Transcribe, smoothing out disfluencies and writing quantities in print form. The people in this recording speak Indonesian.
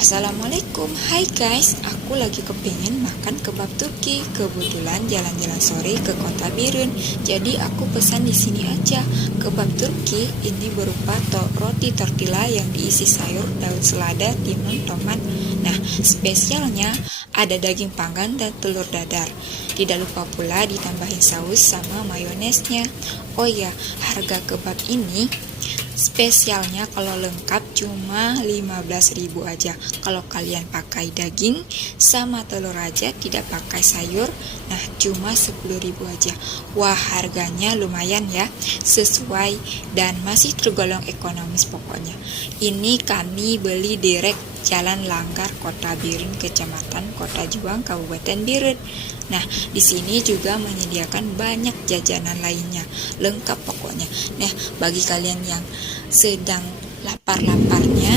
Assalamualaikum, hai guys, aku lagi kepingin makan kebab Turki. Kebetulan jalan-jalan sore ke kota Birun, jadi aku pesan di sini aja. Kebab Turki ini berupa roti tortilla yang diisi sayur, daun selada, timun, tomat. Nah, spesialnya ada daging panggang dan telur dadar. Tidak lupa pula ditambahin saus sama mayonesnya. Oh ya, harga kebab ini spesialnya kalau lengkap cuma 15.000 aja. Kalau kalian pakai daging sama telur aja, tidak pakai sayur, nah cuma 10.000 aja. Wah, harganya lumayan ya, sesuai dan masih tergolong ekonomis pokoknya. Ini kami beli direct Jalan Langgar, Kota Birun, Kecamatan Kota Juang, Kabupaten Birun. Nah, di sini juga menyediakan banyak jajanan lainnya, lengkap pokoknya. Nah, bagi kalian yang sedang lapar-laparnya,